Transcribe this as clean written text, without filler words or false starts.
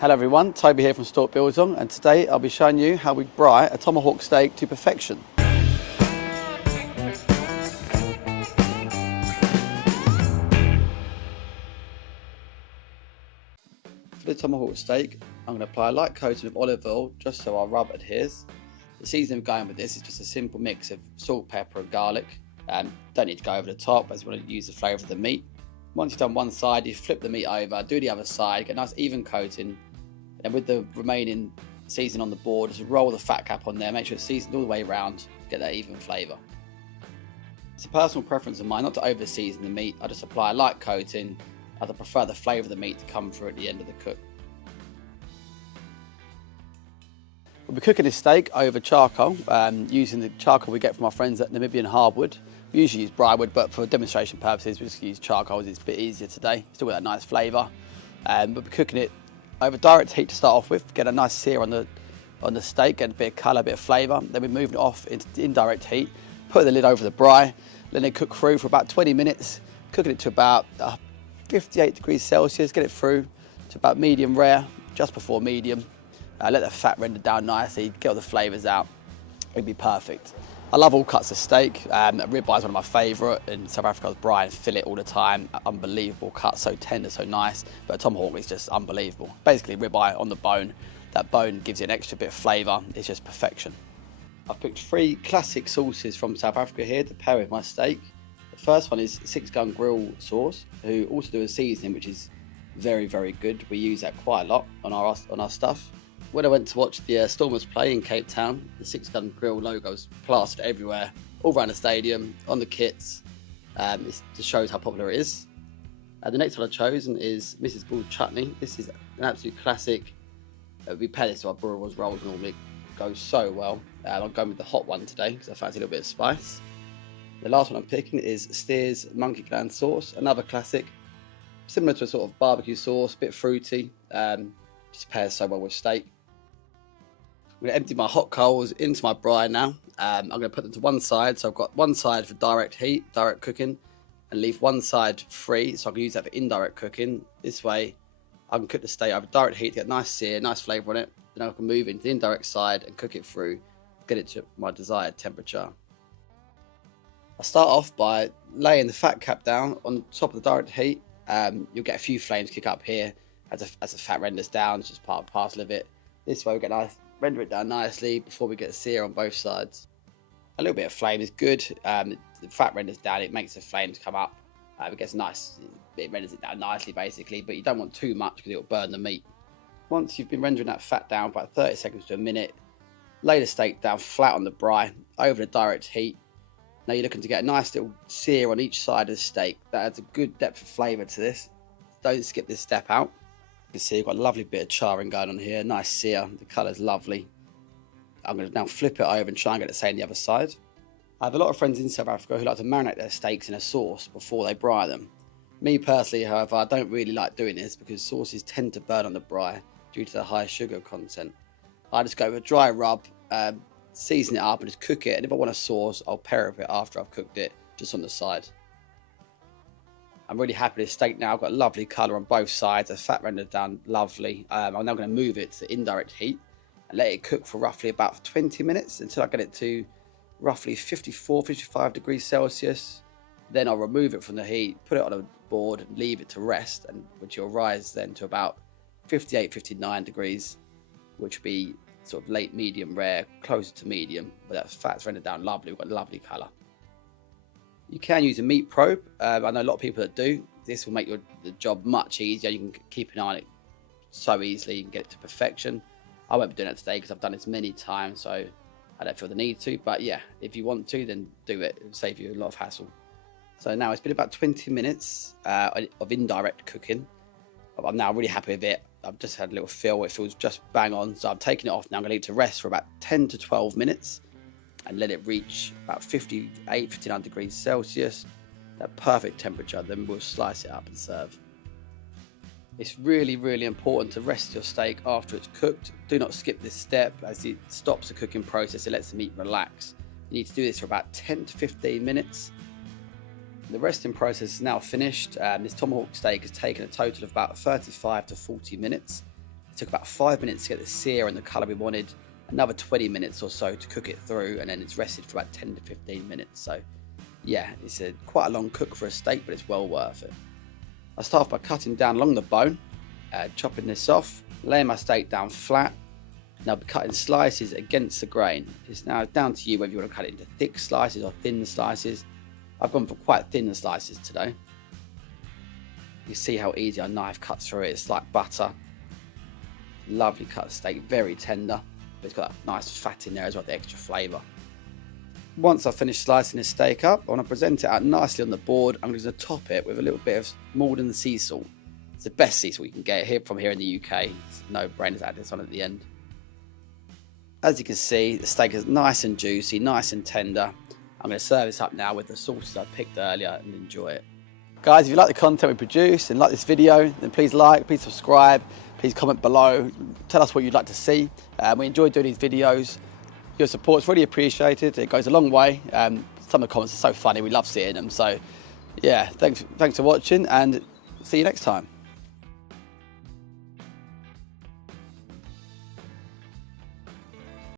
Hello everyone, Toby here from Stort Biltong, and today I'll be showing you how we braai a tomahawk steak to perfection. For the tomahawk steak, I'm going to apply a light coating of olive oil just so our rub adheres. The seasoning going with this is just a simple mix of salt, pepper and garlic. Don't need to go over the top as we want to use the flavour of the meat. Once you've done one side, you flip the meat over, do the other side, get a nice even coating. And with the remaining seasoning on the board, just roll the fat cap on there, make sure it's seasoned all the way around, get that even flavour. It's a personal preference of mine not to over season the meat. I just apply a light coating as I prefer the flavour of the meat to come through at the end of the cook. We'll be cooking this steak over charcoal, using the charcoal we get from our friends at Namibian Hardwood. We usually use BRAAI wood, but for demonstration purposes we just use charcoal as it's a bit easier today. Still got that nice flavour, but we're cooking it over direct heat to start off with, get a nice sear on the steak, get a bit of colour, a bit of flavour. Then we're moving it off into indirect heat, put the lid over the BRAAI, letting it cook through for about 20 minutes, cooking it to about 58 degrees Celsius, get it through to about medium rare, just before medium. Let the fat render down nicely, get all the flavours out, it'd be perfect. I love all cuts of steak. Ribeye is one of my favourite. In South Africa, I was BRAAI and fillet all the time. Unbelievable cut, so tender, so nice. But tomahawk is just unbelievable. Basically, ribeye on the bone. That bone gives you an extra bit of flavour. It's just perfection. I've picked 3 classic sauces from South Africa here to pair with my steak. The first one is 6 Gun Grill sauce, who also do a seasoning which is very, very good. We use that quite a lot on our stuff. When I went to watch the Stormers play in Cape Town, the 6 Gun Grill logo was plastered everywhere, all around the stadium, on the kits. It just shows how popular it is. The next one I've chosen is Mrs. Bull's chutney. This is an absolute classic. We pair this to our Burrows rolls normally. It goes so well. I'm going with the hot one today because I fancy a little bit of spice. The last one I'm picking is Steers Monkey Gland sauce, another classic. Similar to a sort of barbecue sauce, a bit fruity. Just pairs so well with steak. I'm going to empty my hot coals into my BRAAI now. I'm going to put them to one side. So I've got one side for direct heat, direct cooking, and leave one side free so I can use that for indirect cooking. This way I can cook the steak over direct heat to get a nice sear, nice flavour on it. Then I can move into the indirect side and cook it through, get it to my desired temperature. I start off by laying the fat cap down on top of the direct heat. You'll get a few flames kick up here as the fat renders down. It's just part and parcel of it. This way we get nice. Render it down nicely before we get a sear on both sides. A little bit of flame is good. The fat renders down, it makes the flames come up. It gets nice, it renders it down nicely basically, but you don't want too much because it'll burn the meat. Once you've been rendering that fat down for about 30 seconds to a minute, lay the steak down flat on the BRAAI over the direct heat. Now you're looking to get a nice little sear on each side of the steak. That adds a good depth of flavour to this. Don't skip this step out. You can see you've got a lovely bit of charring going on here, nice sear, the colour's lovely. I'm going to now flip it over and try and get the same on the other side. I have a lot of friends in South Africa who like to marinate their steaks in a sauce before they BRAAI them. Me personally, however, I don't really like doing this because sauces tend to burn on the BRAAI due to the high sugar content. I just go with a dry rub, season it up and just cook it, and if I want a sauce, I'll pair it with it after I've cooked it, just on the side. I'm really happy with this steak now. I've got a lovely colour on both sides. The fat rendered down lovely. I'm now going to move it to indirect heat and let it cook for roughly about 20 minutes until I get it to roughly 54, 55 degrees Celsius. Then I'll remove it from the heat, put it on a board and leave it to rest, and which will rise then to about 58, 59 degrees, which will be sort of late medium rare, closer to medium. But that fat's rendered down lovely. We've got a lovely colour. You can use a meat probe. I know a lot of people that do. This will make the job much easier. You can keep an eye on it so easily. You can get it to perfection. I won't be doing that today because I've done this many times, so I don't feel the need to. But yeah, if you want to, then do it. It'll save you a lot of hassle. So now it's been about 20 minutes of indirect cooking. I'm now really happy with it. I've just had a little feel. It feels just bang on. So I'm taking it off now. I'm going to leave it to rest for about 10 to 12 minutes. And let it reach about 58, 59 degrees Celsius, that perfect temperature. Then we'll slice it up and serve. It's really, really important to rest your steak after it's cooked. Do not skip this step as it stops the cooking process. It lets the meat relax. You need to do this for about 10 to 15 minutes. The resting process is now finished. This tomahawk steak has taken a total of about 35 to 40 minutes. The took about 5 minutes to get the sear and the colour we wanted, another 20 minutes or so to cook it through, and then it's rested for about 10 to 15 minutes. So yeah, it's quite a long cook for a steak, but it's well worth it. I start off by cutting down along the bone, chopping this off, laying my steak down flat. Now I'll be cutting slices against the grain. It's now down to you whether you want to cut it into thick slices or thin slices. I've gone for quite thin slices today. You see how easy our knife cuts through it. It's like butter. Lovely cut steak, very tender. But it's got that nice fat in there as well, the extra flavour. Once I've finished slicing this steak up, I want to present it out nicely on the board. I'm going to top it with a little bit of Maldon sea salt. It's the best sea salt you can get from here in the UK. It's no brainers to add this on at the end. As you can see, the steak is nice and juicy, nice and tender. I'm going to serve this up now with the sauces I picked earlier and enjoy it. Guys, if you like the content we produce and like this video, then please like, please subscribe, please comment below. Tell us what you'd like to see. We enjoy doing these videos. Your support's really appreciated. It goes a long way. Some of the comments are so funny. We love seeing them. So yeah, thanks for watching, and see you next time.